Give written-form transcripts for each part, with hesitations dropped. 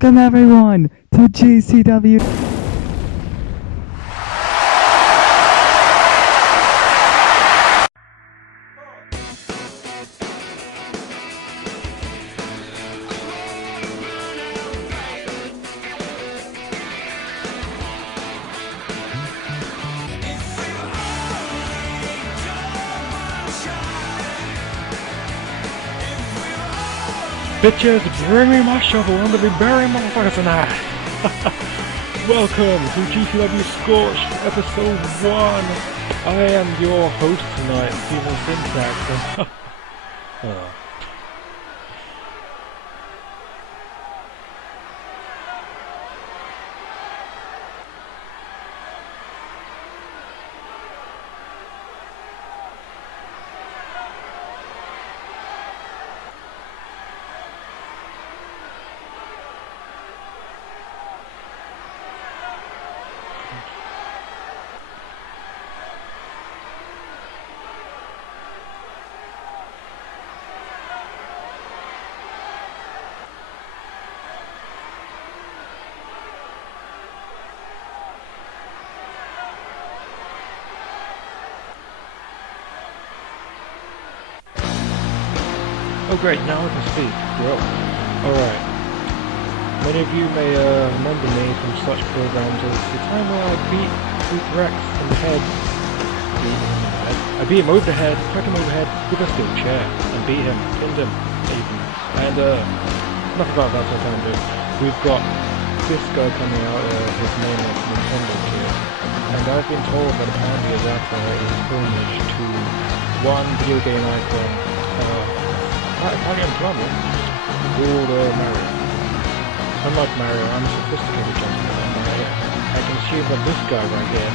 Welcome everyone to GCW. Bitches, bring me my shovel, I'm gonna be burying motherfuckers tonight! Welcome to GCW Scorched, episode 1! I am your host tonight, Steven Syntax, and oh great, now I can speak. Well, alright. Many of you may remember me from such programs as the time where I beat Rex in the head. I beat him over the head, cracked him over the head with a steel chair, and beat him, pinned him, even. And enough about that for the time being. We've got this guy coming out, his name is Nintendo Kid, and I've been told that apparently his avatar is homage to one video game icon, Italian plumber called Mario. Unlike Mario, I'm a sophisticated gentleman, and I can assume that this guy right here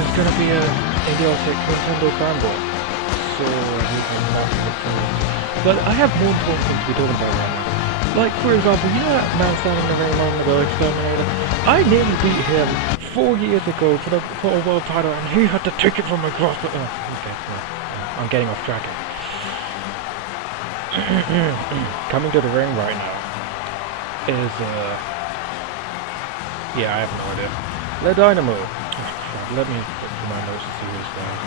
is going to be a idiotic Nintendo fanboy. So he can laugh at it. But I have more important things to be talking about right now. Like, for example, you know that man standing in the ring on the Exterminator? I nearly beat him 4 years ago for a world title, and he had to take it from my grasp. Okay, well, I'm getting off track here. Coming to the ring right now is, yeah, I have no idea. Le Dynamo. Oh, let me look for my notes to see who's there.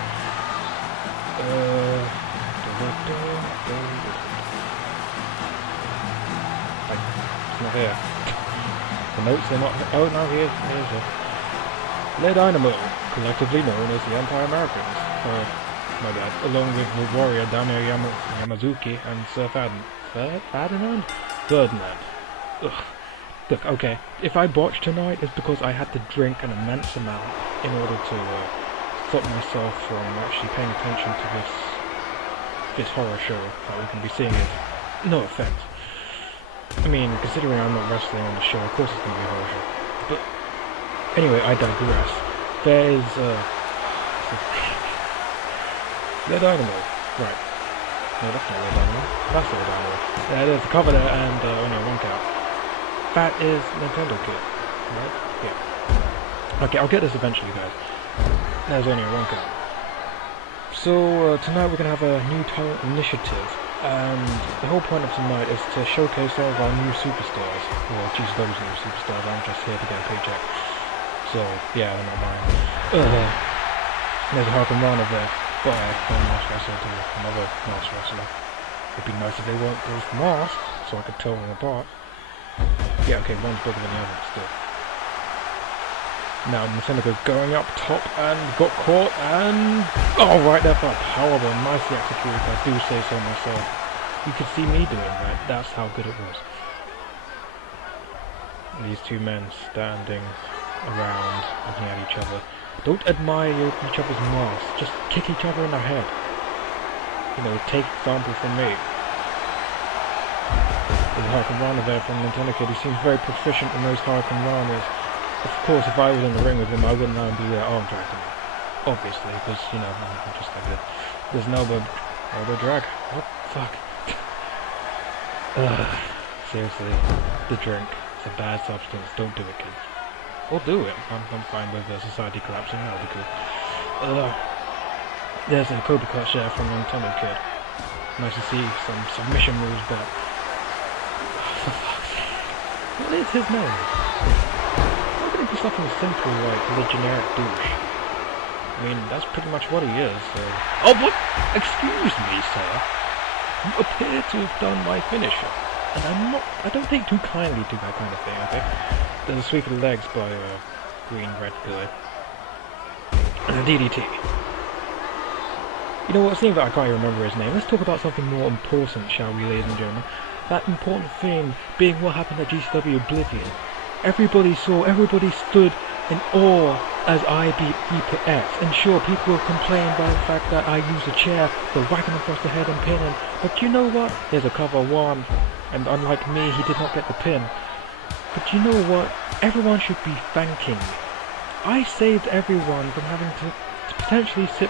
It's not here. The notes, they're not. Oh, no, here's it. Le Dynamo, collectively known as the Empire Americans. My bad. Along with the warrior Daniel Yamazuki and Sir Ferdinand? Ugh. Look, okay, if I botched tonight, it's because I had to drink an immense amount in order to stop myself from actually paying attention to this horror show that we're going to be seeing it. No offense. I mean, considering I'm not wrestling on the show, of course it's going to be a horror show. But, anyway, I digress. There's, Le Dynamo. Right. No, that's not Le Dynamo. That's Le Dynamo. Yeah, there's a cover there and only a 1 count. That is Nintendo Kid. Right? Yeah. Okay, I'll get this eventually, guys. There's only a 1 count. So, tonight we're going to have a new talent initiative. And the whole point of tonight is to showcase all of our new superstars. Or GCW's new superstars. I'm just here to get a paycheck. So, yeah, they're not mine. There's a Hurricane Rana there. By one masked wrestler to another masked wrestler. It'd be nice if they weren't both masked, so I could tell them apart. Yeah, okay, one's bigger than the other, still. Now, Nintendo going up top and got caught and... Oh, right there for a powerbomb. Nicely executed, I do say so myself. You could see me doing that, that's how good it was. These two men standing around, looking at each other. Don't admire each other's masks, just kick each other in the head. You know, take example from me. There's a Hurricane Rana there from Nintendo Kid. He seems very proficient in those Hurricane Ranas. Of course, if I was in the ring with him, I wouldn't know him be arm dragging me. Obviously, because, you know, I'm just like that. There's an elbow drag. What the fuck? Seriously, the drink. It's a bad substance. Don't do it, kids. Or do it. I'm fine with society collapsing. That'll be cool. There's a Cobra Clutch there from Nintendo Kid. Nice to see some submission moves, but for What is his name? Why would it be something simple like the generic douche? I mean, that's pretty much what he is, so... Oh, what? Excuse me, sir. You appear to have done my finisher. And I don't take too kindly to that kind of thing, okay? There's a sweep of the legs by Green Red Guy. And a DDT. You know what, seeing that I can't even remember his name, let's talk about something more important, shall we, ladies and gentlemen? That important thing being what happened at GCW Oblivion. Everybody saw, everybody stood in awe as I beat Reaper X. And sure, people will complain by the fact that I use a chair to whack him across the head and pin him. But you know what? There's a cover one, and unlike me, he did not get the pin. But you know what? Everyone should be thanking me. I saved everyone from having to potentially sit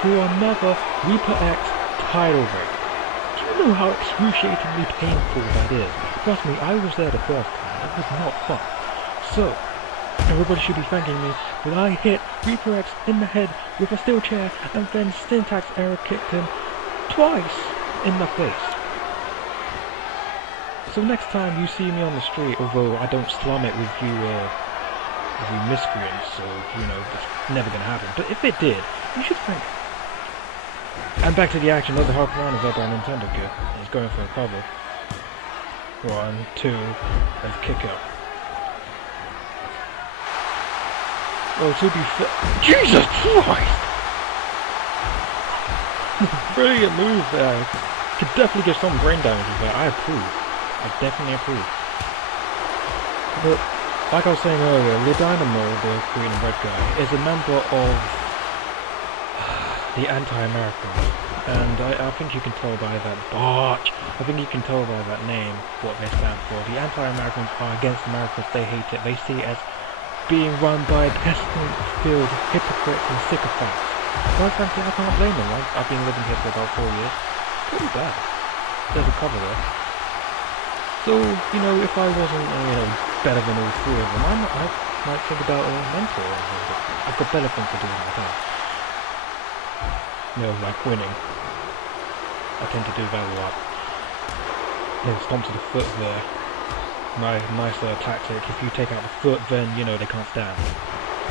through another Reaper X title reign. Do you know how excruciatingly painful that is? Trust me, I was there the first time. It was not fun. So, everybody should be thanking me that I hit Reaper X in the head with a steel chair and then Syntax error kicked him twice in the face. So next time you see me on the street, although I don't slum it with you miscreants, so, you know, that's never gonna happen. But if it did, you should thank me. And back to the action, another Harper Round is up by Nintendo Kid. He's going for a cover. 1, 2, and kick out. Well, to be fair... Jesus Christ! Brilliant move there. Could definitely get some brain damage with that. I approve. I definitely approve. But, like I was saying earlier, the Dynamo, the green and red guy, is a member of the anti-Americans. And I think you can tell by that botch. I think you can tell by that name what they stand for. The anti-Americans are against America. They hate it. They see it as being run by pestilence-filled hypocrites and sycophants. Quite frankly, I can't blame them. I've been living here for about 4 years. Pretty bad. There's a cover there. So, you know, if I wasn't, better than all three of them, I might think about a mentor. I've got better things to do with my time. You know, like winning. I tend to do that a lot. Little stomp to the foot there. Nice tactic. If you take out the foot, then, you know, they can't stand.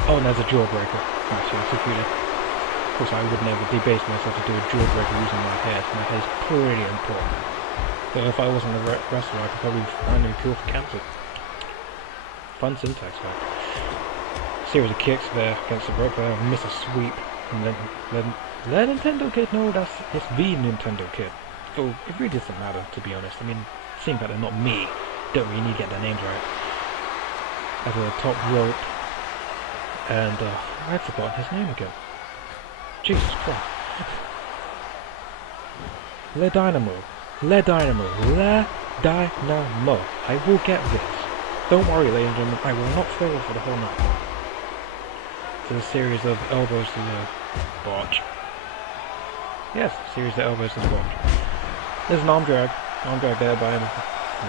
Oh, and there's a jawbreaker. Actually executed. Of course, I would never debase myself to do a jawbreaker using my head. My head's pretty important. So if I wasn't a wrestler, I could probably finally cure for cancer. Fun syntax fact. Series of kicks there against the rope there. Miss a sweep. And then the Nintendo Kid, no, it's the Nintendo Kid. So it really doesn't matter, to be honest. I mean, seeing that they're not me, don't really need to get their names right. At the top rope, and I've forgotten his name again. Jesus Christ. Le Dynamo. I will get this. Don't worry, ladies and gentlemen, I will not fail for the whole night. So a series of elbows to the botch. Yes, series of elbows to the botch. There's an arm drag there by him.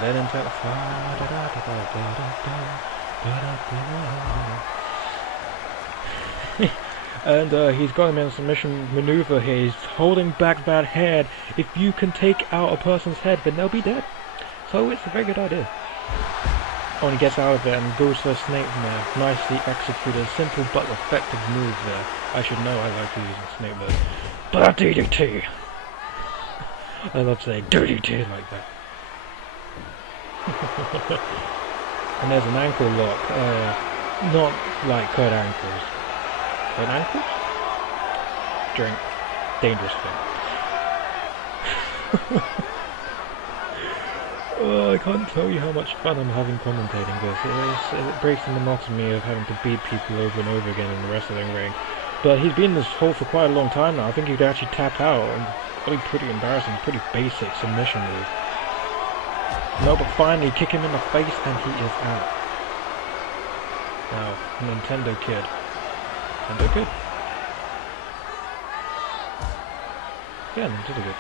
Then into and he's got him in a submission maneuver here. He's holding back that head. If you can take out a person's head, then they'll be dead. So it's a very good idea. Oh, and he gets out of it and goes for a snake there. Nicely executed. Simple but effective move there. I should know I like to use a snake there. But a DDT! I love saying DDT like that. And there's an ankle lock. Not like cut ankles. Cut ankles? Drink. Dangerous thing. Oh, I can't tell you how much fun I'm having commentating this. It breaks the monotony of having to beat people over and over again in the wrestling ring. But he's been in this hole for quite a long time now. I think he could actually tap out. And probably pretty embarrassing, pretty basic submission move. No, but finally, kick him in the face and he is out. Now, Nintendo Kid. Nintendo Kid? Yeah, Nintendo Kid.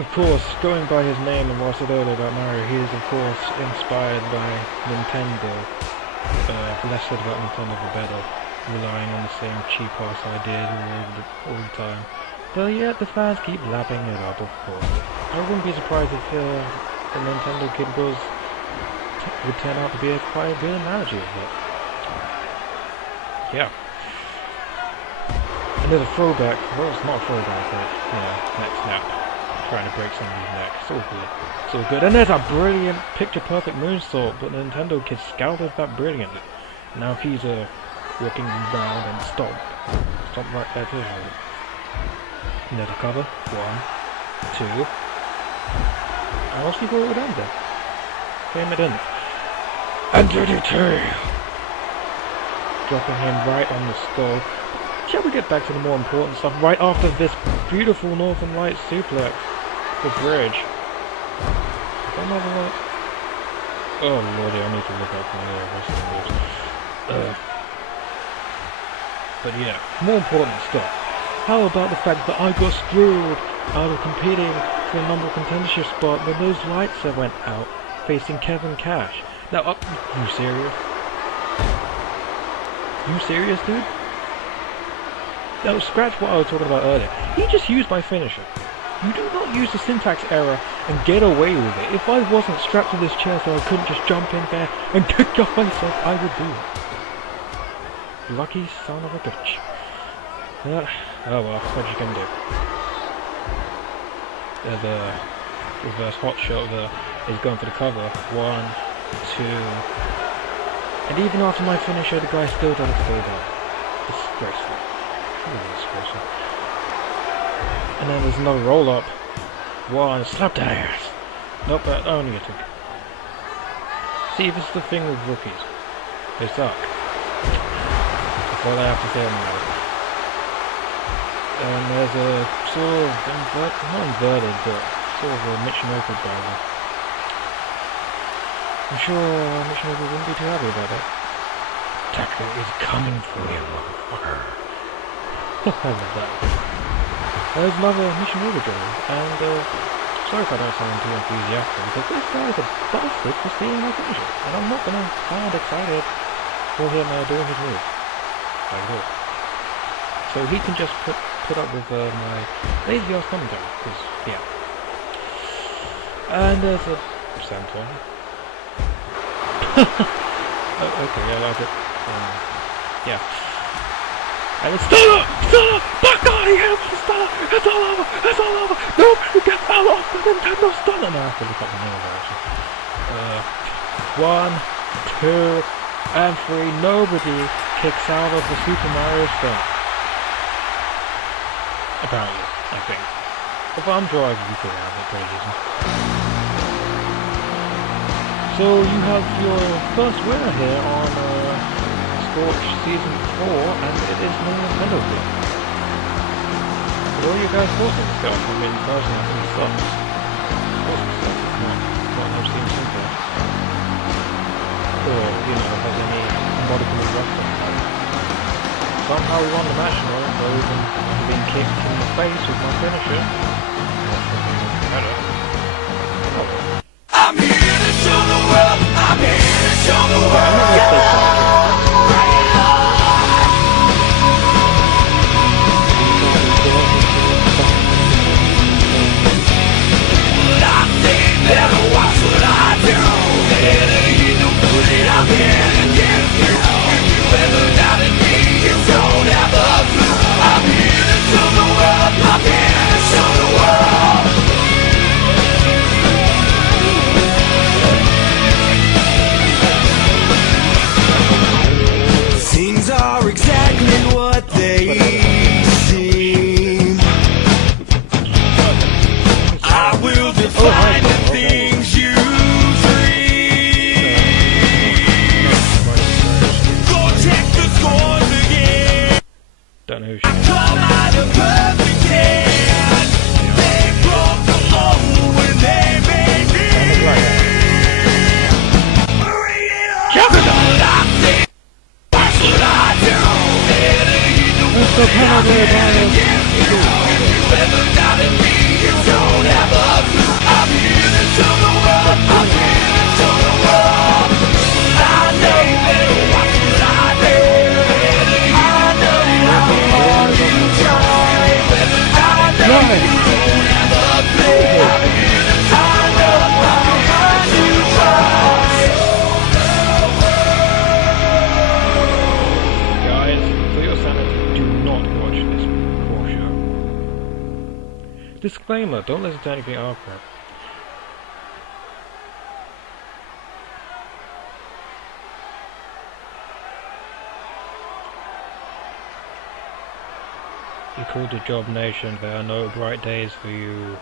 Of course, going by his name and what I said earlier about Mario, he is of course inspired by Nintendo. Less said about Nintendo the better, relying on the same cheap-ass ideas all the time. But yet the fans keep lapping it up, of course. I wouldn't be surprised if the Nintendo kid would turn out to be quite a good analogy of it. Yeah. And there's a throwback. Well, it's not a throwback, but neck snap. Trying to break somebody's neck. It's all good. It's all good. And there's a brilliant, picture-perfect moonsault, but the Nintendo kid scouted that brilliantly. Now he's whipping round and stomp right there too. There's a cover. 1, 2. I don't see where it would end there. Came it in. And DDT! Dropping him right on the skull. Shall we get back to the more important stuff right after this beautiful Northern Lights suplex? The bridge. Oh lordy, I need to look up my wrestling moves. But yeah, more important stuff. How about the fact that I got screwed out of competing for a number of contendership spot when those lights went out facing Kevin Cash? Now, you serious? You serious, dude? Now, scratch what I was talking about earlier. He just used my finisher. You do not use the syntax error and get away with it. If I wasn't strapped to this chair so I couldn't just jump in there and kick your face off, I would do it. Lucky son of a bitch. Oh well, what you can do? There's a reverse hot shot there. He's going for the cover. 1, 2. And even after my finisher, the guy still doesn't stay down. Disgraceful. Really disgraceful. And then there's another roll up. 1, slap that ass. Nope, that only a 2. See, this is the thing with rookies. They suck. That's all I have to say on that. And there's a sort of not inverted, but sort of a Michinoku driver. I'm sure Michinoku wouldn't be too happy about that. Taco is coming for you, motherfucker. I love that. There's another Michinoku driver, and sorry if I don't sound too enthusiastic, because this guy is a bastard for stealing my finisher, and I'm not gonna sound excited for him doing his move. Like that. So he can just put up with my lazy ass commentary, because, yeah. And there's a Santon. Okay, yeah, that's it. Yeah. And it's still up! Back on here! It's all over! It's all over! Nobody gets out of the Nintendo stunner! No, I have to look up the name of it, actually. 1, 2, and 3. Nobody kicks out of the Super Mario stunner. Apparently, I think. If I'm driving, you could have it pretty easy. So you have your first winner here on Scorched Season 4, and it is no Nintendo game. What are you guys thoughts on this film? I mean, personally, I think it sucks. Of course it sucks, it's not no Steam Simple. Or, has any modicum of wrestling. Somehow we won the match now, though even after being kicked in the face with my finisher. Better. Oh. I'm here to show the world, I'm here to show the world. Never watch what I do. You don't put it out here and get you. If you ever doubted me, you don't have a clue. I'm here to show the world. I'm here to show the world. Things are exactly what they seem. I will define the things you dream. Disclaimer, don't listen to anything oh crap. You called the Job Nation, there are no bright days for you.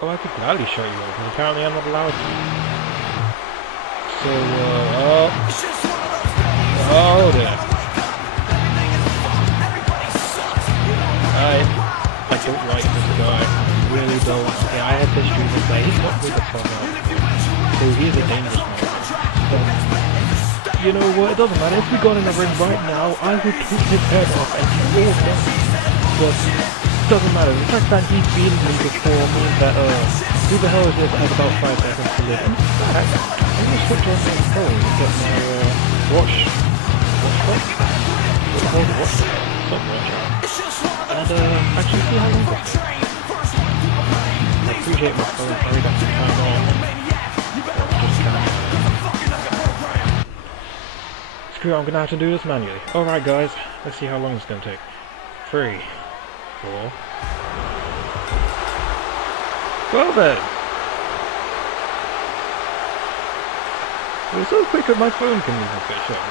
Oh, I could gladly shut you up, but apparently I'm not allowed to. So, oh there. I don't like this guy. I really don't. Yeah, I had history with this guy. He's not good at somehow. So he's a dangerous man. You know what, it doesn't matter. If we got in the ring right now, I would kick his head off and he will dead. But it doesn't matter. The fact that he's beaten me before means that, who the hell is this has about 5 seconds to live? In fact, I'm gonna switch on my phone and get my, watch and, actually see how long this takes. I appreciate my phone carried up the time on. Just can't. Screw it, I'm gonna have to do this manually. Alright guys, let's see how long it's gonna take. 3, 4. Well then! It was so quick that my phone can even switch on.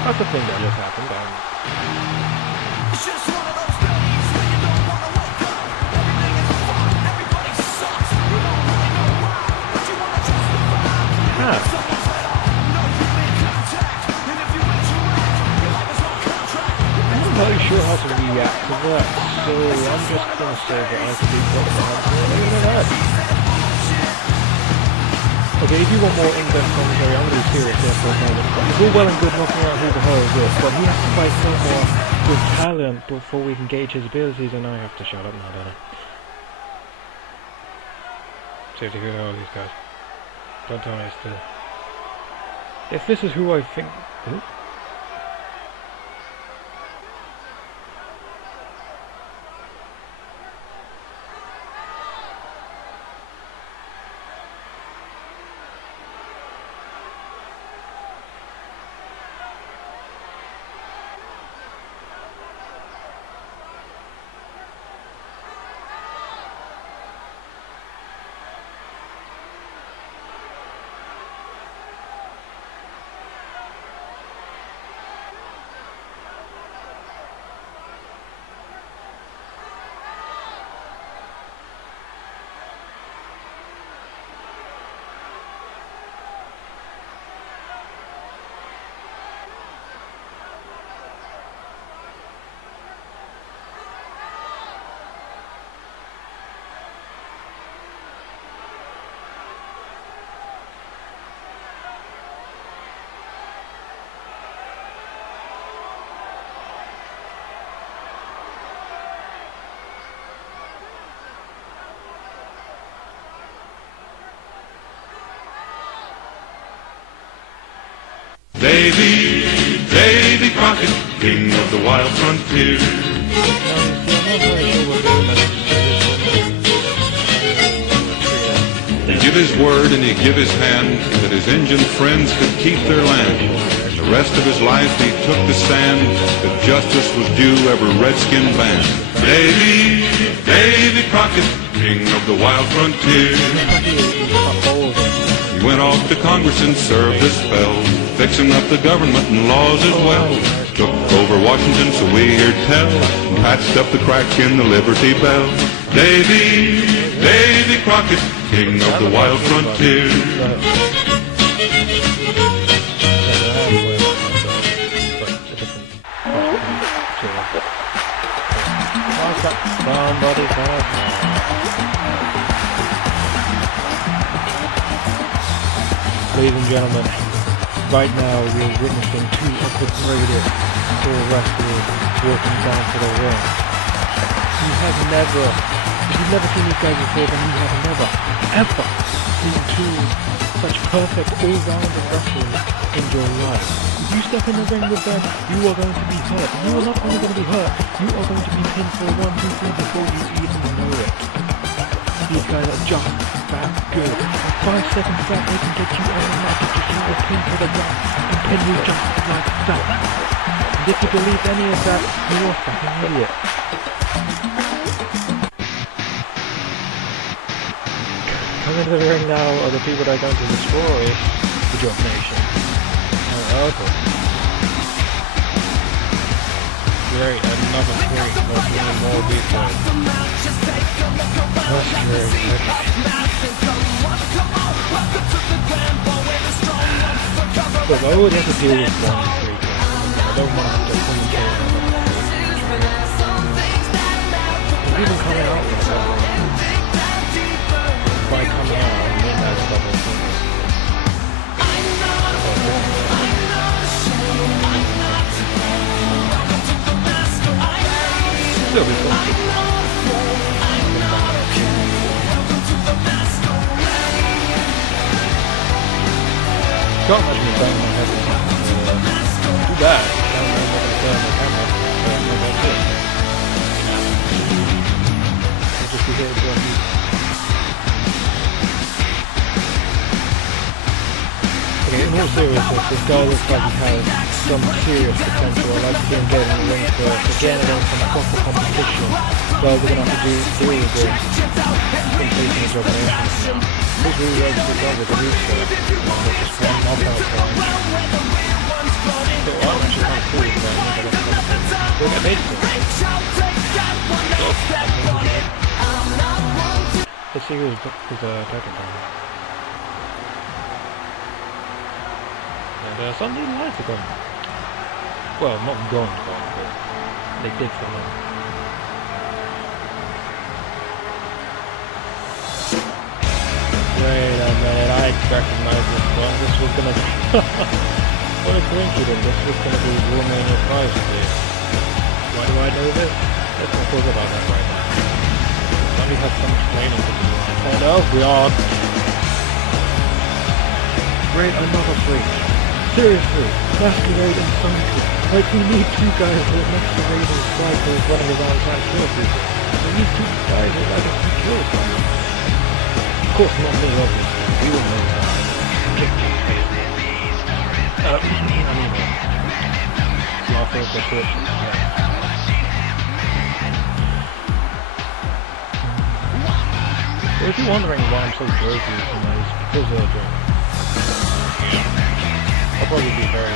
That's a thing that just happened. It's just one of those days when you don't wanna wake up. Everybody sucks. You don't really know why, but you wanna justify. I'm not really sure how to react to that, so I'm just gonna say that I speak up and that. Okay, if you want more in-depth commentary, I'm gonna be serious there for a moment. It's all well and good knocking out who the hell is this, but he has to fight someone with talent before we can gauge his abilities, and I have to shut up now, don't I? Seriously, who the hell are these guys? Don't tell me it's the... If this is who I think... Ooh. Davy Crockett, king of the wild frontier. He give his word and he give his hand that his Injun friends could keep their land. The rest of his life he took the stand that justice was due every redskin band. Davy Crockett, king of the wild frontier. He went off to Congress and served a spell, fixing up the government and laws as well. Took over Washington, so we hear tell, and patched up the crack in the Liberty Bell. Davy Crockett, king of the wild frontier. Somebody help me. Ladies and gentlemen, right now we're witnessing two of the greatest pro wrestlers walking down to the ring. If you've never seen these guys before, then you have never, ever seen two such perfect all-rounded wrestlers in your life. If you step in the ring with them, you are going to be hurt. You are not only going to be hurt, you are going to be pinned for 1, 2, 3 before you even know it. These guys are just that good. 5 seconds flat, they can get you on the mat, just try to pin to the ground and pin you just like that. if you believe any of that, you're a fucking idiot. Coming to the ring now are the people that are going to destroy the Job Nation. Oh, okay. Great, another freak. There's many more people. That's great, okay. Look, I would have to deal with one freak. I don't want to commentate on it. Even coming out with that one. By coming out, I mean that's double fingers. Still be cool. Can't imagine me banging my head on too bad. I don't know what I on the camera, but I'm not going to. I'll just be here to you. Okay, in all seriousness, this guy looks like he has some serious potential. I'd like to see him get in the ring first, again against some proper competition. So we're going to have to deal with this completing the Job Nation. This really was the job with the research. Just one knockout point. So I'm actually kind of cool with that. We'll get paid for it. Let's see who's attacking time. And some of the lights are gone. Well, not gone, but they did something. Wait a minute, I recognize this one. This was gonna be... What a coincidence, this was gonna be Romania 5 today. Why do I know this? Let's not talk about that right now. Somebody has some explaining to do. And oh god! Great, another freak. Seriously, Masquerade and Cycle. Like, we need two guys with Masquerade and Cycle running around trying to kill people. We need two guys that like us to kill someone. Of course, not me, obviously. We all know that. Laugh over the switch. Well, if you're wondering why I'm so joking, it's because I'll probably be very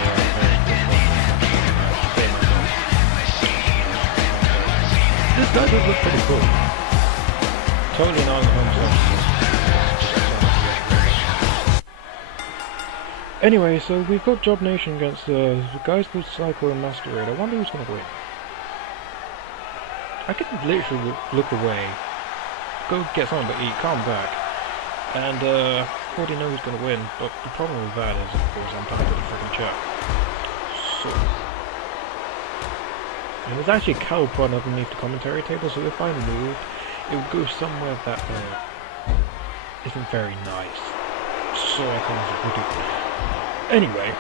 This guy does look pretty cool. Totally not on the home side. Anyway, so we've got Job Nation against the guys called Psycho and Masquerade. I wonder who's going to win. I could literally look away, go get something to eat, come back, and already know who's going to win, but the problem with that is, of course, I'm tied to the freaking chat. So... And there's actually a cattle prod underneath the commentary table, so if I moved, it would go somewhere that isn't very nice. So I kind of would do. Anyway,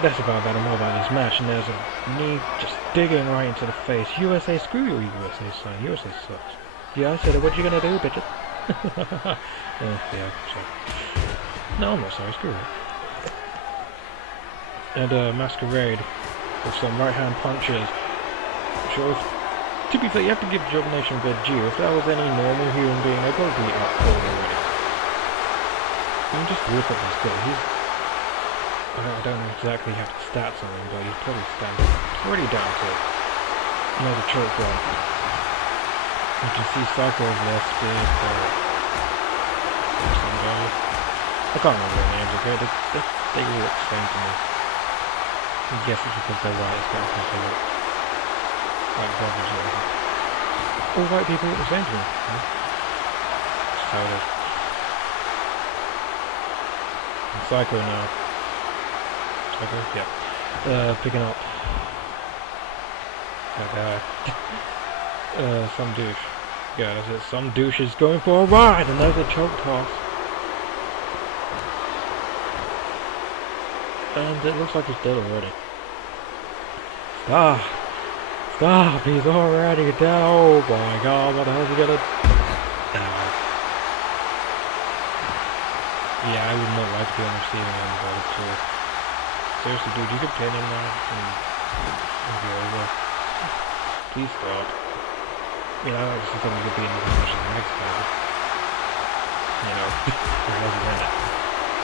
that's about that and more about this match, and there's a knee just digging right into the face. USA, screw your USA sign, USA sucks. Yeah, I said it, what you gonna do, bitches? Yeah, sorry. No, I'm not sorry, screw it. And Masquerade with some right hand punches. Sure, to be fair, you have to give Job Nation a bit of due. If that was any normal human being, they'd probably be up cold already. You can just look at this guy. I don't know exactly how to stats on him, but he's probably standing pretty down to it. Another choke one. You can see Psycho over there speed some guy. I can't remember their names, okay? They all look the same to me. I guess it's because they're white, it's better because they look white brothers or whatever. All white people look the same to me. That's how it is. And Psycho now. Psycho? Yeah. Picking up that guy. Some douche. Yeah, that's it. Some douche is going for a ride, and there's a choke toss. And it looks like he's dead already. Stop! Stop! He's already down! Oh my god, what the hell is he gonna... die? Yeah, I would not like to be on the receiving end of that at all. Seriously, dude, you could pin him now. it'll be over. Please stop. You know, I just thought we could be in the match the next time. You know, I wasn't in it.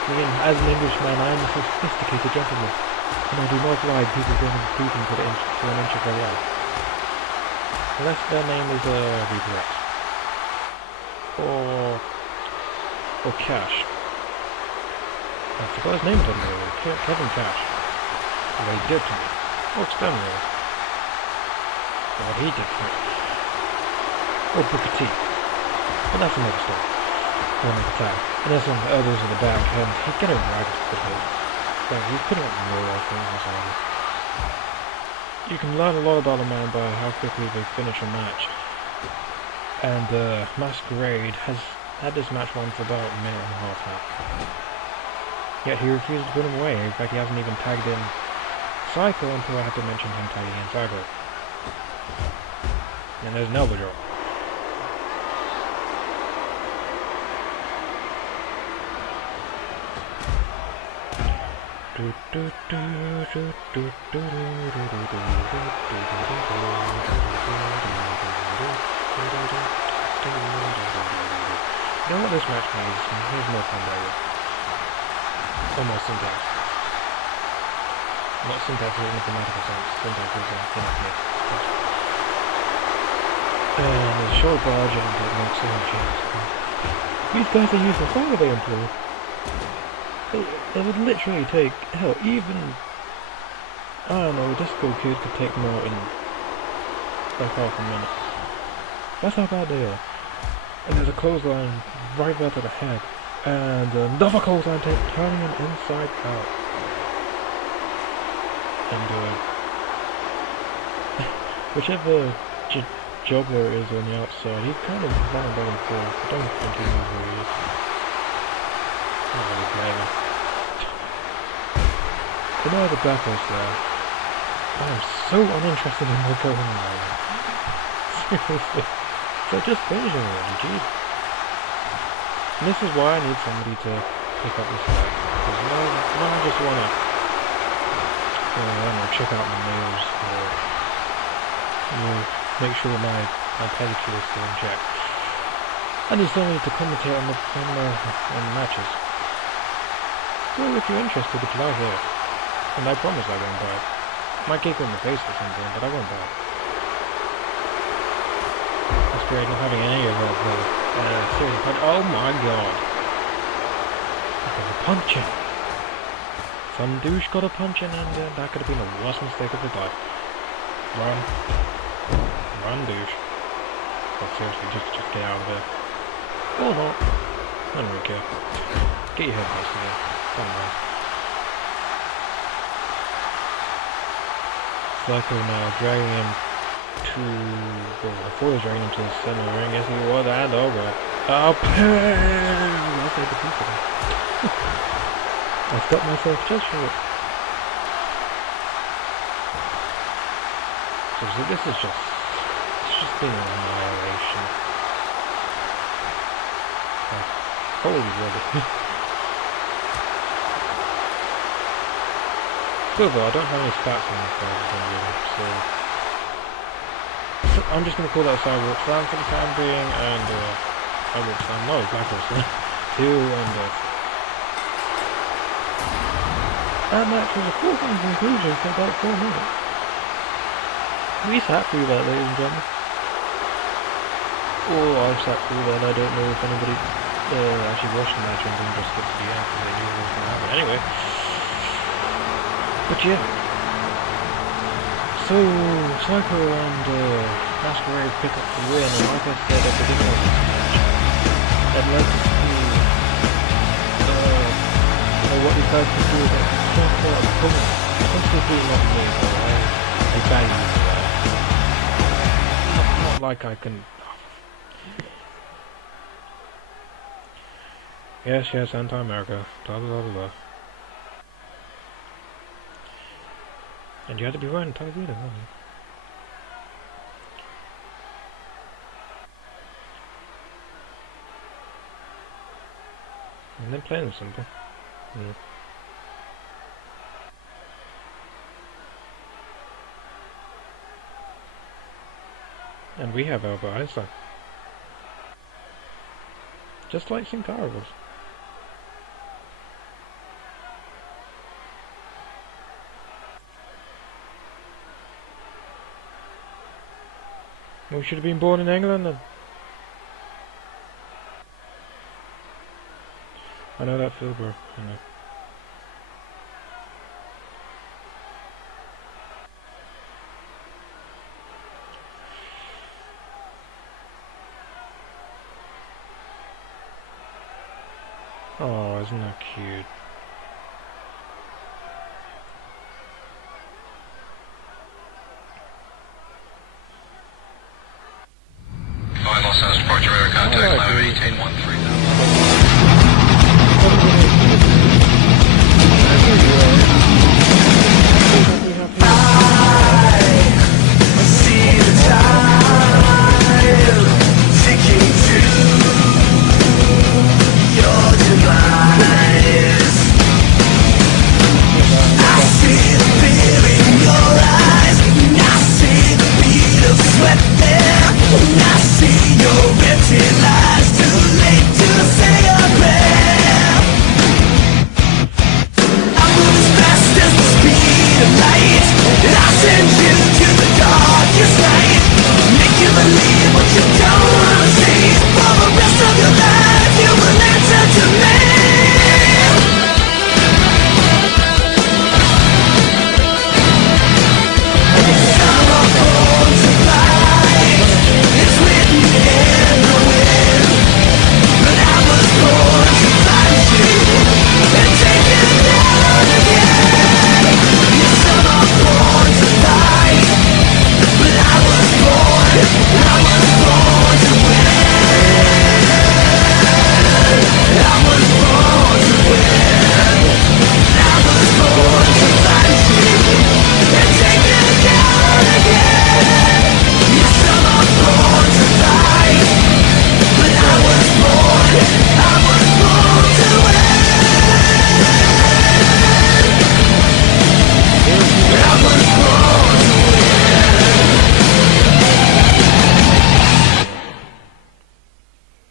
Again, as an Englishman, I am a sophisticated gentleman, and I do not like people bringing greetings to an inch of their life. Unless their name is Reaper X. Or Cash. I forgot his name a little earlier. Kevin Cash. What he did to me. Or externally. What he did to me. Or Booker T. But that's another story. For another time. And there's some others in the back, and he's getting ragged with him. So he's putting up more things and so on. You can learn a lot about a man by how quickly they finish a match. And Masquerade has had this match won for about a minute and a half now. Yet he refuses to put him away. In fact, he hasn't even tagged in Psycho until I had to mention him tagging in Psycho. And there's an elbow drop. You know what this match needs? Here's more fun by it. Almost syntax. Not syntax in a grammatical sense. Syntax is infinite. And a short barge and it makes so much sense. These guys are useless. Why were they employed? It would literally take, hell, even, I don't know, a disco kid could take them out in like half a minute. That's how bad they are. And there's a clothesline right there to the head. And another clothesline turning him inside out. And whichever juggler is on the outside, he's kind of running back and forth. I don't think he knows where he is. Not really clever. You know the battles there. I am so uninterested in what's going on right now. Seriously. So just finish it already, jeez. And this is why I need somebody to pick up the slack. Because I just wanna, I don't know, check out my nails or make sure my pedicure is still in check. I just don't need to commentate on the matches. So if you're interested, it's right here. And I promise I won't buy it. Might kick you in the face or something, but I won't buy it. That's great, not having any of that serious punch. Oh my god! There's a punching! Some douche got a punching, and that could have been the worst mistake of the day. Run. Run, douche. But seriously, just get out of there. Or not. I don't really care. Get your head based again. Don't mind. Psycho now dragging him to, well, before he was dragging him to the center of the ring, yes he was, and over. I'll take the piece of it. I stopped myself just for it. So this is just, it's just been an annihilation. Like, holy brother. Still though, I don't have any stats on this guy, so I'm just going to call that a sidewalk slam for the time being, and sidewalk slam, no, blackwalk slam, 2 and that match was a foregone conclusion for about 4 minutes. We sat through that, ladies and gentlemen. Or I sat through that, I don't know if anybody actually watched the match and didn't just skip to the end because they knew what was going to happen anyway. But yeah, so Psycho and Masquerade pick up the win, and like I said at the beginning of this match, I'd like to see what these guys can do against their opponent. Specifically not me, though. I value that. Not like I can. Yes, anti-America. Blah blah blah blah. And you had to be wearing tight either, wasn't you? And then plain and simple. Yeah. And we have Albert Einstein. Just like Centaurus. We should have been born in England then. I know that feel, bro. I know. Oh, isn't that cute? Los Angeles departure air contact, climb 1813.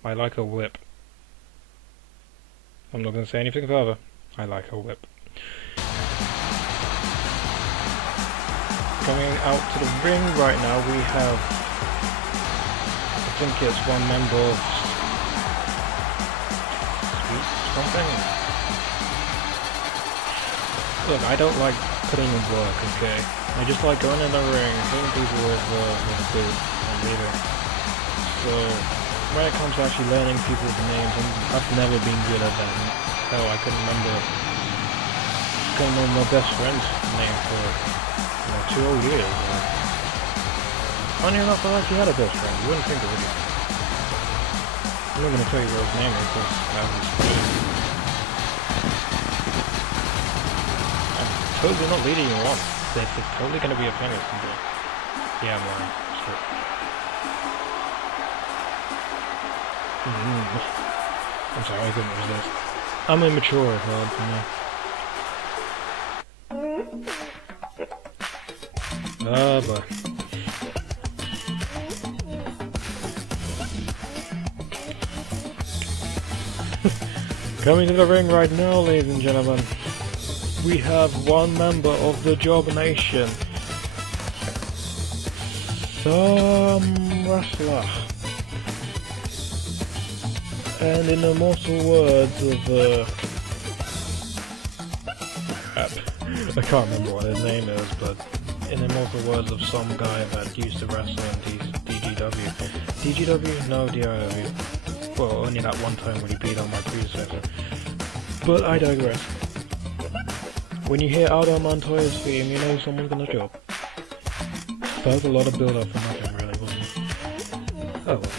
I like a whip. I'm not going to say anything further. I like a whip. Coming out to the ring right now, we have, I think it's one member of something. Look, I don't like putting in work, okay? I just like going in the ring, hitting people with a boot and leaving. So when it comes to actually learning people's names, I've never been good at that. Hell, I couldn't remember my best friend's name for 2 whole years. Funny enough, I actually had a best friend. You wouldn't think of it. I'm not going to tell you what his name is because that was I'm totally not leading you on. This is totally going to be a thing at some point. Yeah, I'm lying. I'm sorry, I couldn't resist. I'm immature, God, for me. But coming to the ring right now, ladies and gentlemen, we have one member of the Job Nation, some wrestler. And in the immortal words of I can't remember what his name is, but in the immortal words of some guy that used to wrestle in DGW. DGW? No, DIW. Well, only that one time when he beat on my predecessor. But I digress. When you hear Aldo Montoya's theme, you know someone's gonna job. That was a lot of build-up for nothing, really, wasn't it? Oh well.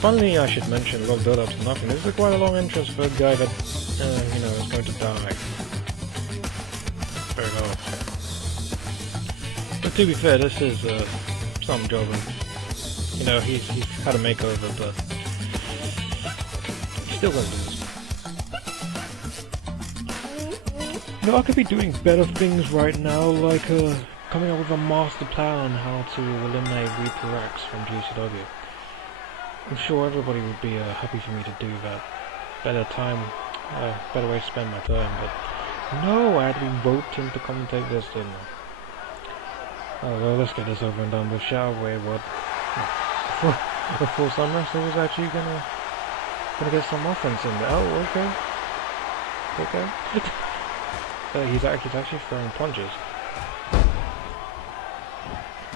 Funnily, I should mention, a lot of build-up to nothing. This is quite a long entrance for a guy that, is going to die. Fair enough. But to be fair, this is some job, and he's had a makeover, but he's still going to lose. I could be doing better things right now, like coming up with a master plan on how to eliminate Reaper X from GCW. I'm sure everybody would be happy for me to do that. Better way to spend my time, but no, I had to be roped in to commentate this, didn't I? Oh well, let's get this over and done with, shall we? What? Before some wrestler was actually gonna get some offense in there. Oh, okay. He's actually throwing punches.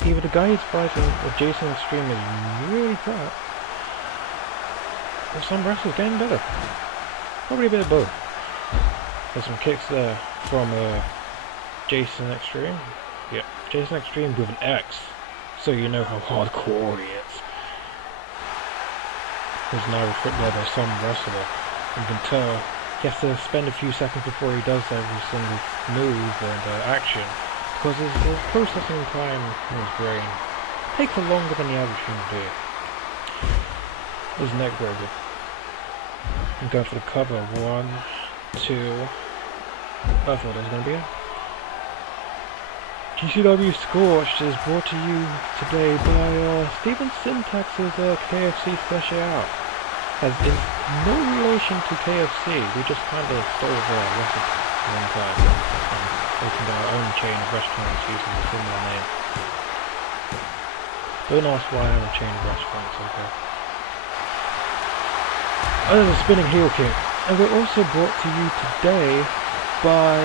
Either the guy he's fighting or Jason Extreme is really crap, or some wrestlers getting better. Probably a bit of both. There's some kicks there from Jason Extreme. Yeah, Jason Extreme with an X, so you know how hardcore he is. He's now restricted by some wrestler. You can tell he has to spend a few seconds before he does every single move and action, because his processing time in his brain takes longer than the average human being. His neck breaker. I'm going for the cover. 1, 2. I thought that was going to be it. GCW Scorched is brought to you today by Steven Syntax's KFC Special. As in no relation to KFC, we just kind of stole their recipe one time and opened our own chain of restaurants using a similar name. Don't ask why I have a chain of restaurants, okay? Oh, the spinning heel kick. And we're also brought to you today by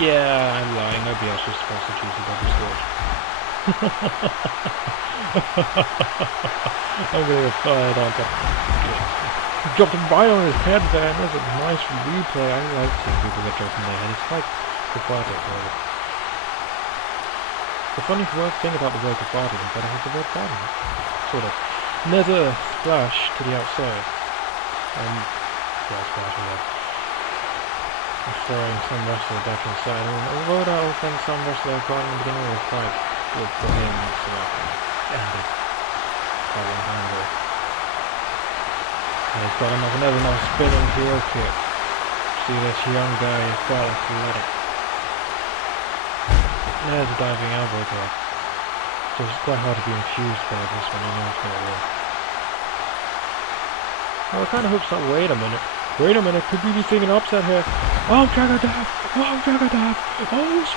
yeah, I'm lying. Nobody else was supposed to GCW Scorched. I'm gonna get fired, aren't I? He dropped him right on his head there, and that's a nice replay. I like seeing people get dropped in their head. It's like the fighter. The funny thing about the word fighter is that it has the word fighting. Sort of. Nether splash to the outside. Splash, yeah. Throwing some wrestler back inside. I mean, although that offense some wrestler got in the beginning of the fight would for him to end it by one angle. And he's got another nice spinning heel kick. See this young guy is quite athletic. There's a diving elbow drop. So it's quite hard to be infused by this one, you know it's gonna work. Well, I kinda hope so. Wait a minute, could we be seeing an upset here? Oh, Jagadab! Oh,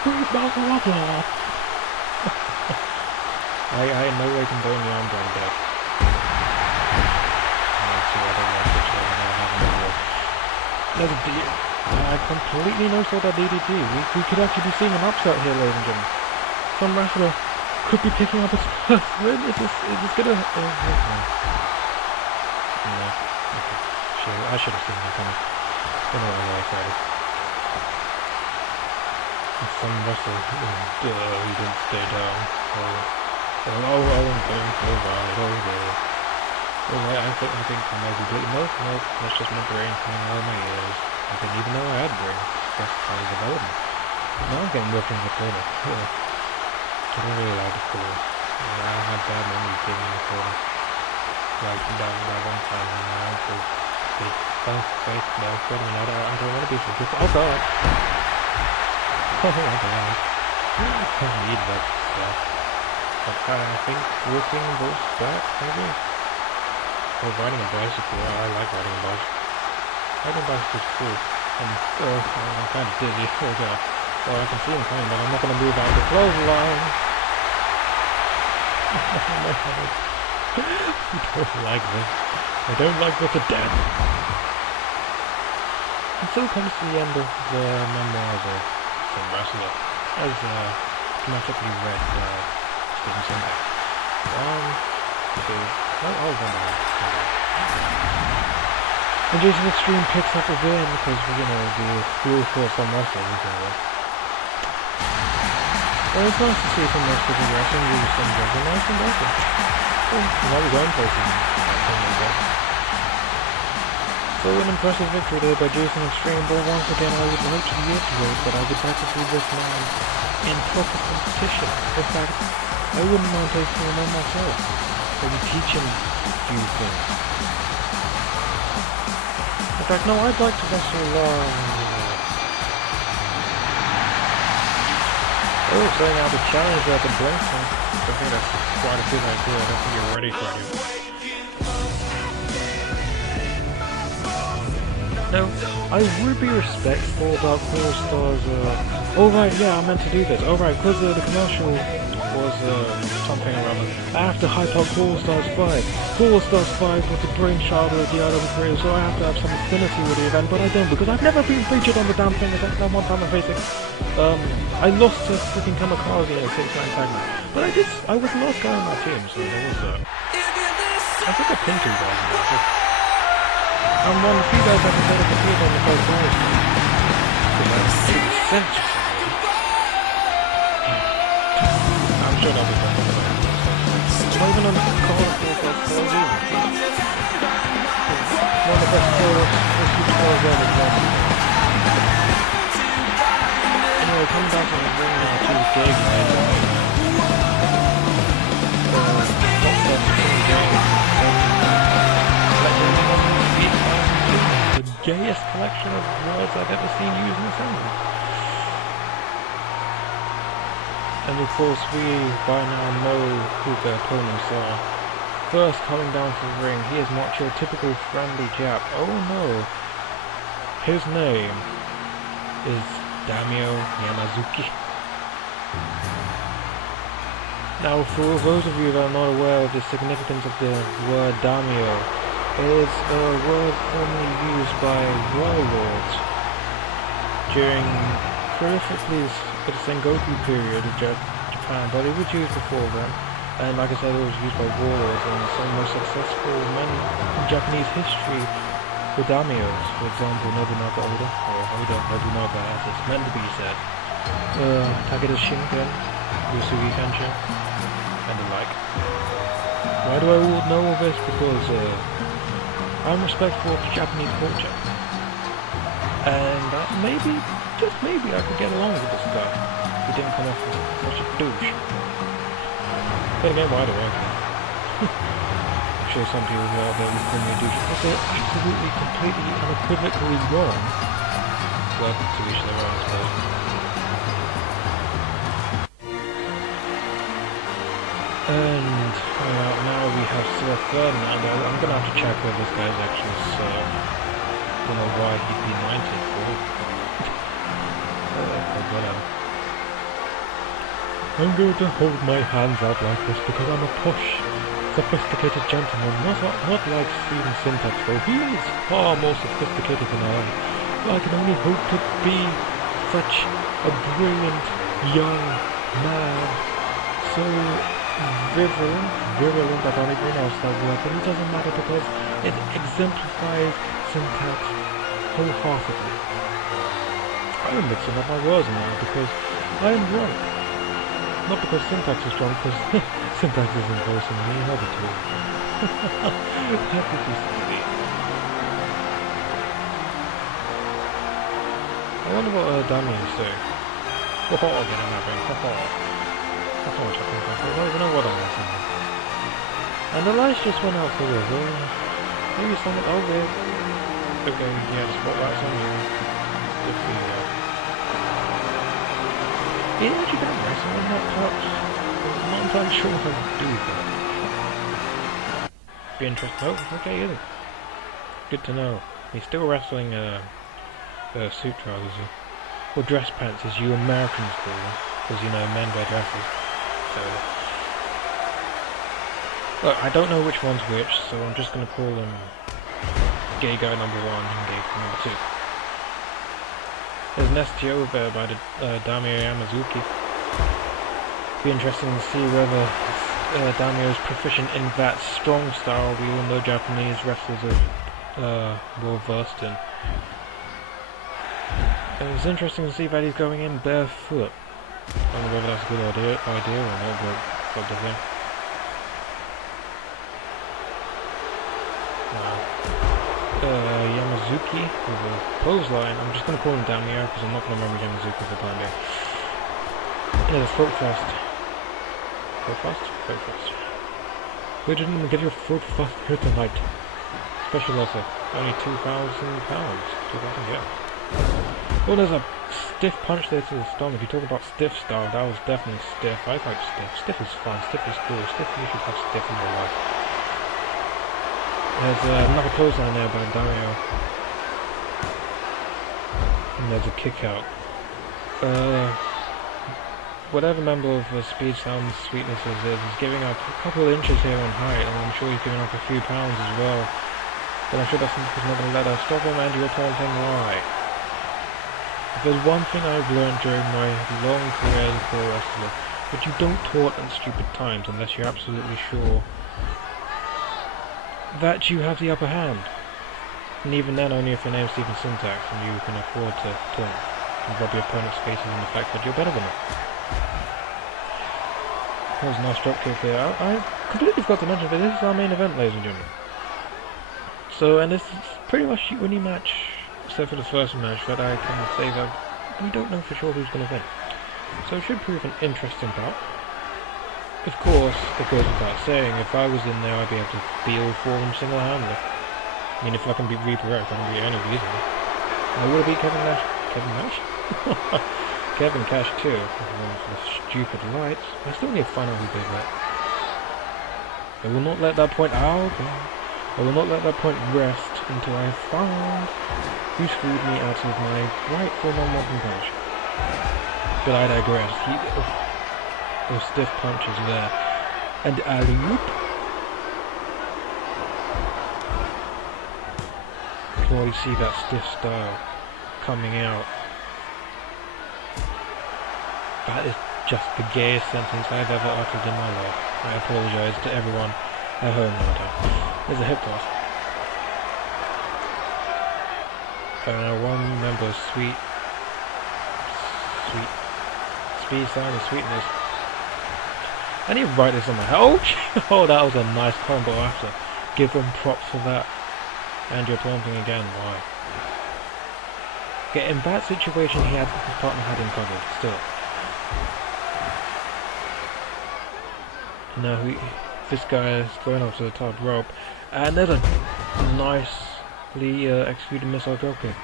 sweet Malcolm Love! I in no way condone the arm drag deck. I completely missed that DDT. We could actually be seeing an upset here, ladies and gentlemen. Some wrestler could be picking up his first win. Is this gonna... I should have seen that coming. Don't know why I was excited. Some wrestler, he didn't stay down. I'm going for a ride over. I think I might be bleeding. Nope, that's just my brain coming out of my ears. I didn't even know I had brain. That's how it's developing. Now I'm getting whipped in the corner. I don't really like the corner. I have bad memories being in the corner. Like that one time when my uncle did. Oh, wait, no, wait a minute, I don't want to be so good. Oh god! Oh my god. I need that stuff. But I think walking goes back, maybe? Or riding a bicycle. I like riding a bicycle. Riding a bicycle is cool. I'm kind of dizzy. Oh god. Well, I can see him coming, but I'm not going to move out the clothesline. I don't like this. I don't like this a death. And so comes to the end of the memoirs of some wrestler, as dramatically read Steven Syntax. 1, 2, I'll remember that. And Jason Extreme picks up a win because, you know, the rule for some wrestlers is over. Well, it's nice to see some wrestlers in wrestling do some jobs and nice and wrestling. Now we're going places and things like that. So an impressive victory there by Jason Extreme, but once again I would like to reiterate that I would like to see this man in proper competition. In fact, I wouldn't mind taking him on myself. Maybe teach him a few things. In fact, no, I'd like to wrestle Oh, setting out the challenge at the Blinking. I think that's quite a good idea. I don't think you're ready for it. No, I would be respectful about Cool Stars. Oh right, yeah, I meant to do this. Oh right, because the commercial was something or other. I have to hype up Cool Stars 5. Cool Stars 5 was the brainchild of the DIW creators, so I have to have some affinity with the event, but I don't because I've never been featured on the damn thing except that one time on Facebook. I lost to freaking Kamikaze in a 6-man tag match. But I was the last guy on my team, so there was that. I think I pinned 2 guys in there. And one of you guys had to set up a field on the first guys. Because I sent you something. I'm sure that'll be better than that. Not even on the call for Football either. One of the best calls ever. Anyway, coming back to the ring now to the gig, the gayest collection of words I've ever seen used in a sentence. And of course we by now know who the opponents are. First coming down to the ring, he is not your typical friendly Jap. Oh no. His name is Damio Yamazuki. Now, for those of you that are not aware of the significance of the word Damio, it is a word formerly used by warlords during prolifically the Sengoku period of Japan, but it was used before then. And like I said, it was used by warlords, and some of the most successful men in Japanese history were daimyos. For example, Nobunaga Oda, or Oda Nobunaga as it's meant to be said, Takeda Shingen, Yusui Kenshin, and the like. Why do I know all this? Because I'm respectful of Japanese culture. And maybe, just maybe, I could get along with this guy. He didn't come off as such a douche. But again, why do I care? I'm sure some people out there will call me a douche, but they're absolutely, completely, unequivocally wrong. Well, to each their own, I suppose. And now we have Sir Ferdinand. I'm going to have to check whether this guy's actually Sir. I don't know why he'd be knighted for it. Whatever. I'm going to hold my hands out like this because I'm a posh, sophisticated gentleman, not like Steven Syntax though. He is far more sophisticated than I am. I can only hope to be such a brilliant young man. So virulent, I don't even know that word, but it doesn't matter because it exemplifies Syntax wholeheartedly. I'm mixing up my words now because I am drunk. Not because Syntax is drunk, because Syntax isn't voicing me, another two. That would be silly. I wonder what Damien's saying. Ho-ho, again I'm having ho-ho. That's not what I think of. I don't even know what I'm saying. And the lights just went out the river. Maybe someone over there. Okay, yeah, the spotlight's on you. Good for you. Yeah, actually got wrestling in that touch. I'm not entirely sure how to do that. Be interesting. Oh, okay, is it? Good to know. He's still wrestling suit trousers. Or dress pants as you Americans call them. Because, you know, men wear dresses. So, look, I don't know which one's which, so I'm just going to call them gay guy number 1 and gay guy number 2. There's an STO there by the Damio Yamazuki. Be interesting to see whether Damio is proficient in that strong style we all know Japanese wrestlers are well versed in. It's interesting to see that he's going in barefoot. I don't know whether that's a good idea or not, but what the hell. Yamazuki with a clothesline. I'm just going to call him Damio because I'm not going to remember Yamazuki for the time being. Yeah, the throat thrust. Throat thrust? Throat thrust. We didn't even get your throat thrust here tonight. Special offer. Only £2,000. 2,000, yeah. Oh, there's a stiff punch there to the stomach. If you talk about stiff style, that was definitely stiff. I like stiff. Stiff is fun. Stiff is cool. Stiff, you should have stiff in your life. There's another clothesline there by Dario. And there's a kick out. Whatever member of Speed Sound Sweetnesses is giving up a couple of inches here on height, and I'm sure he's giving up a few pounds as well. But I'm sure that's not going to let us stop him, and you're taunting why. If there's one thing I've learned during my long career as a pro wrestler, that you don't taunt at stupid times unless you're absolutely sure that you have the upper hand. And even then, only if your name's Stephen Syntax and you can afford to taunt and rub your opponent's faces in the fact that you're better than them. That was a nice dropkick there. I completely forgot to mention, but this is our main event, ladies and gentlemen. So, and this is pretty much the only match, except for the first match, that I can say that we don't know for sure who's going to win. So it should prove an interesting bout. Of course, it goes without saying, if I was in there, I'd be able to beat all four of them single-handedly. I mean, if I can beat Reaper X, I can beat any of these. I would have beat Kevin Nash. Kevin Nash? Kevin Cash too. For the stupid lights. I still need to find out who did that. I will not let that point out. I will not let that point rest until I have found who screwed me out of my rightful non-modern punch. But I digress. Those stiff punches there. And alley-oop. You can already see that stiff style coming out. That is just the gayest sentence I've ever uttered in my life. I apologise to everyone at home now. There's a hip toss. One member, Speed Sound and Sweetness. I need to write this on my head. Oh, that was a nice combo after. Give them props for that. And you're taunting again, why? Okay, in that situation his partner had him covered, still. Now this guy is going up to the top rope, and there's a nicely executed missile dropkick.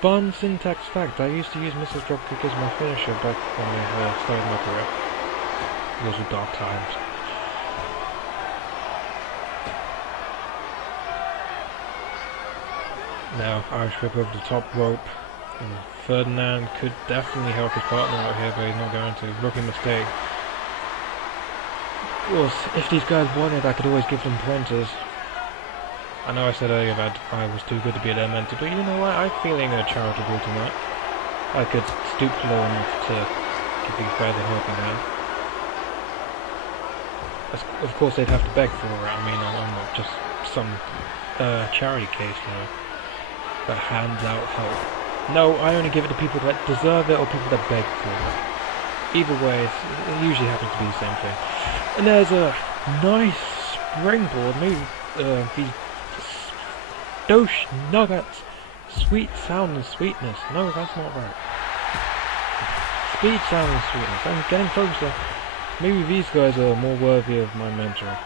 Fun syntax fact, I used to use missile dropkick as my finisher back when I started my career. Those were dark times. Now, Irish whip over the top rope. And Ferdinand could definitely help his partner out here, but he's not going to. Rookie mistake. Of course, if these guys wanted, I could always give them pointers. I know I said earlier that I was too good to be their mentor, but you know what? I'm feeling charitable tonight. I could stoop low enough to give these guys a helping hand. Of course, they'd have to beg for it. I mean, I'm not just some charity case, you know, that hands out help. No, I only give it to people that deserve it or people that beg for it. Either way, it usually happens to be the same thing. And there's a nice springboard. Maybe these dosh nuggets, Sweet Sound and Sweetness. No, that's not right. Speed Sound and Sweetness. I'm getting closer. Maybe these guys are more worthy of my mentoring.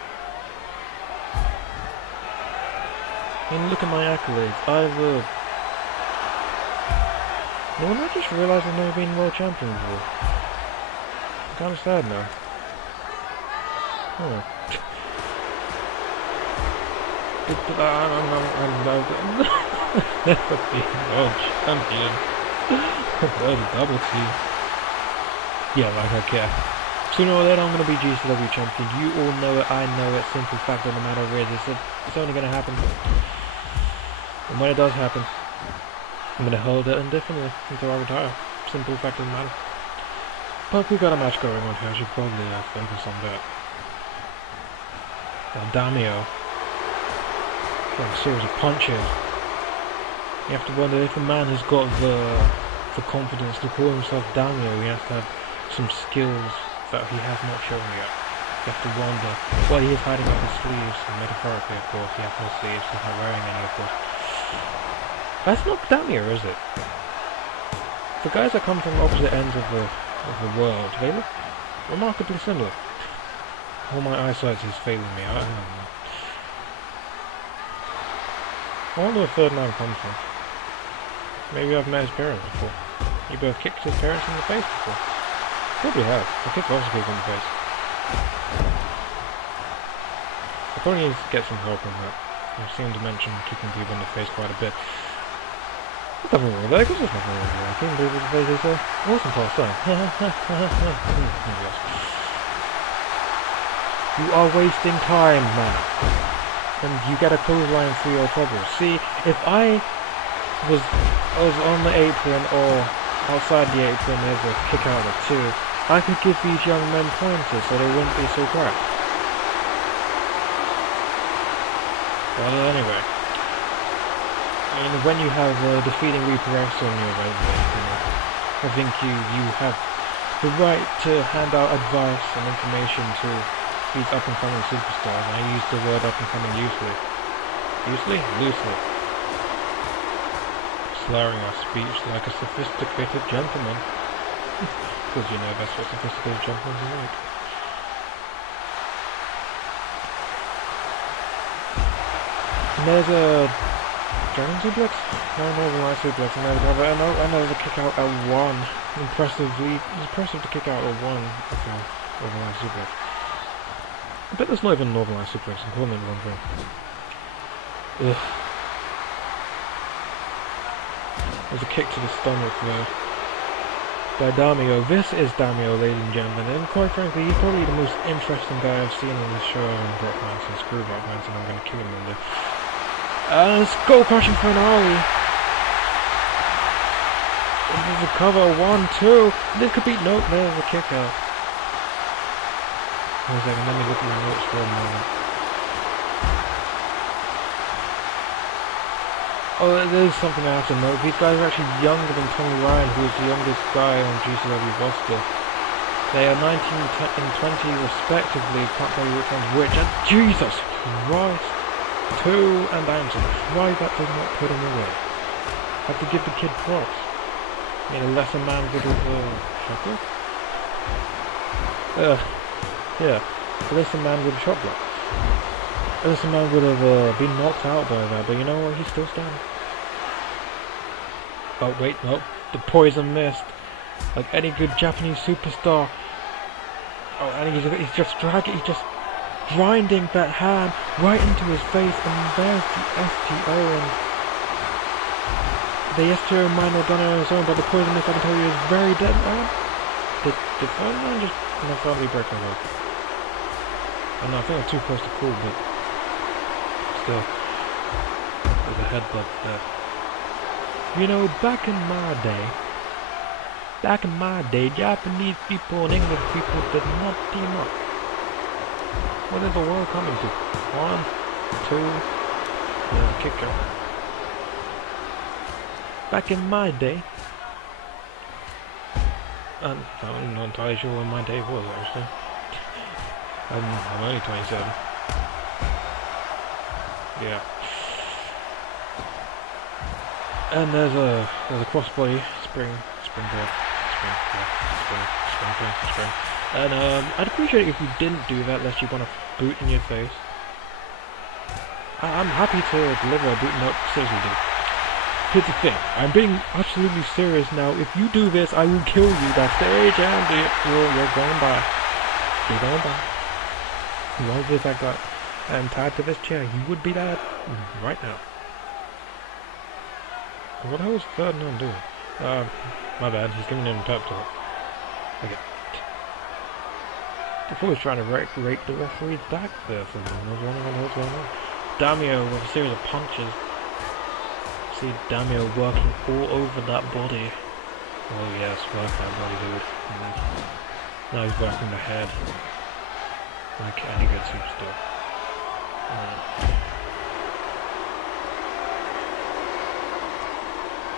And look at my accolades. I've no, I just realised I've never been world champion before. I'm kind of sad now. Oh. I'm never been world champion. That was a double T. Yeah, like I care. Sooner or later I'm going to be GCW champion. You all know it, I know it. Simple fact, no matter where it is, it's only going to happen. And when it does happen, I'm going to hold it indefinitely until I retire. Simple fact, doesn't matter. But we got a match going on here. I should probably focus on that. Now, Damio. Got a series of punches. You have to wonder if a man has got the confidence to call himself Damio. He has to have some skills that he has not shown yet. You have to wonder what he is hiding up his sleeves. And metaphorically, of course, he has no sleeves. He's not wearing any, of course. That's not Damio, is it? The guys that come from opposite ends of the world, they look remarkably similar. All my eyesight is failing me. I don't know. I wonder where Ferdinand comes from. Maybe I've met his parents before. You both kicked his parents in the face before. Probably have. I kicked lots of people in the face. I probably need to get some help on that. I seem to mention kicking people in the face quite a bit. There's nothing wrong with that, because there's nothing wrong with that. Kicking people in the face is awesome pastime. You are wasting time, man. And you get a clothesline for your trouble. See, if I was on the apron or outside the apron, there's a kick out or two, I could give these young men pointers so they wouldn't be so cracked. Well, anyway, I mean, when you have defeating Reaper X on your resume, you know, I think you have the right to hand out advice and information to these up-and-coming superstars. I use the word up-and-coming loosely. Loosely. Slurring our speech like a sophisticated gentleman. Because you know that's what sophisticated gentlemen are like. And there's a dragon suplex? No, Northern Light suplex. And there's a kick out at 1. Impressive to kick out at 1 with a Northern Light suplex. I bet there's not even a Northern Light suplex. I'm calling it the wrong thing. Ugh. There's a kick to the stomach there by Damio. This is Damio, ladies and gentlemen, and quite frankly, he's probably the most interesting guy I've seen on this show. And Brock Manson, screw Brock Manson, I'm gonna kill him in there. Skull crashing finale. This is a cover, 1, 2. This could be nope. There's a kick out. Wait a second, let me look at the notes for a moment. Oh, there's something I have to note. These guys are actually younger than Tommy Ryan, who is the youngest guy on GCW roster. They are 19 and 20 respectively. Can't tell you which one's which. And Jesus Christ! 2 and Anson. Why that does not put him away? Have to give the kid props. I mean, a lesser man would have chocolate? Yeah. A lesser man would have shot block. A lesser man would have been knocked out by that, but you know what? He's still standing. Oh wait, no, the poison mist. Like any good Japanese superstar. Oh, and he's just grinding that hand right into his face, and there's the STO, and the STO might not have done it on its own, but the poison mist, I can tell you, is very dead now. Did Fireman just finally break my leg? I know, I think I'm too close to call, but still, there's a headbutt there. You know, back in my day, Japanese people and English people did not team up. What is the world coming to? 1, 2, there's a kick out. Back in my day, I'm not entirely sure when my day was actually. I'm only 27. Yeah. And there's a crossbody spring. And I'd appreciate it if you didn't do that unless you want a boot in your face. I'm happy to deliver a boot. No, seriously, dude. Here's the thing. I'm being absolutely serious now. If you do this, I will kill you backstage, and you're going by. You're going by. As long as I got I'm tied to this chair, you would be that right now. What the hell is Ferdinand doing? My bad, he's giving him a pep talk. Okay. Before he's trying to rake the referee's back there for what's going on. Damio with a series of punches. See Damio working all over that body. Oh yes, work that body, dude. Now he's working the head. Like any good superstar.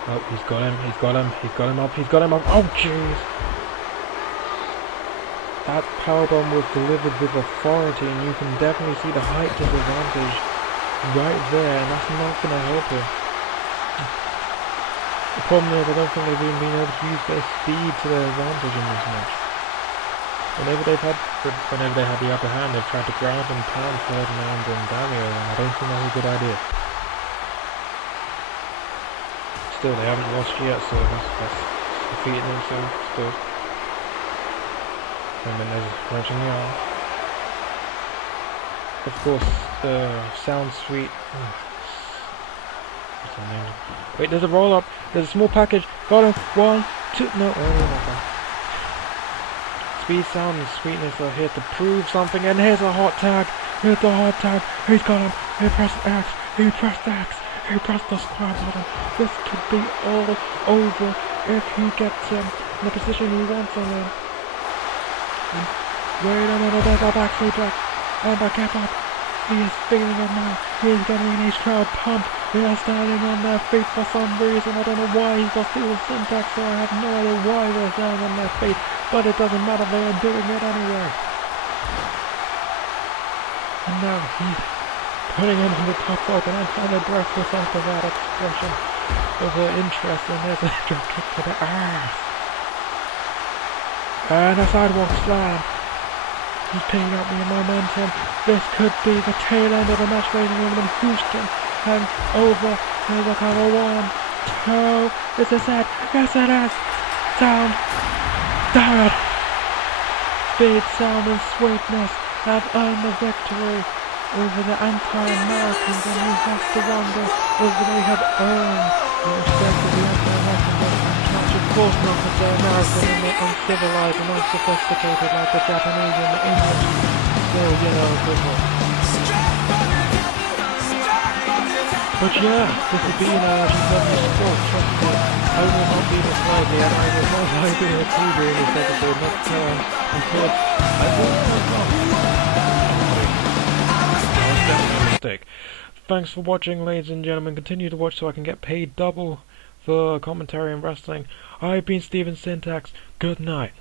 Oh, he's got him up. Oh, jeez! That powerbomb was delivered with authority, and you can definitely see the height disadvantage right there, and that's not going to help him. The problem is, I don't think they've even been able to use their speed to their advantage in this match. Whenever they had the upper hand, they've tried to grab and pound Ferdinand and Damio, and I don't think that's a good idea. Still, they haven't lost yet, so that's defeated him, so it's good. And then there's wrenching the arm. Of course, Sound Sweet. What's her name? Wait, there's a roll up. There's a small package. Got him. 1, 2. No, okay. Speed, Sound, and Sweetness are here to prove something. And here's a hot tag. Here's the hot tag. He's got him. He pressed X. He pressed X. He pressed the square button. This could be all over if he gets in the position he wants him in. Wait a minute, there's a backflip back. And I get up. He is feeling it now. He is getting in his crowd pumped. They are standing on their feet for some reason. I don't know why he's got Steven Syntax, so I have no idea why they're standing on their feet. But it doesn't matter, they are doing it anyway. And now he's putting him on the top rope, and I'm kind of breathless after that expression of interest, and there's a drop kick to the ass. And a sidewalk slam. He's picking up the momentum. This could be the tail end of the match, ladies and gentlemen. Houston and over. Here's a cover. 1, 2. Is this it? Yes, it is. Sound. Damn it. Speed, Sound, and Sweetness have earned the victory over the anti-Americans, and we have to wonder whether they have earned the respect of the anti-Americans. Of course not, because they're American and they're uncivilized and unsophisticated like the Japanese and the English. So, you know, good one. But yeah, this has been GCW Scorched. Trust me, I will not be this lively, and I will not likely to be doing this episode next time, because I will not. That was definitely a mistake. Thanks for watching, ladies and gentlemen. Continue to watch so I can get paid double for commentary and wrestling. I've been Steven Syntax. Good night.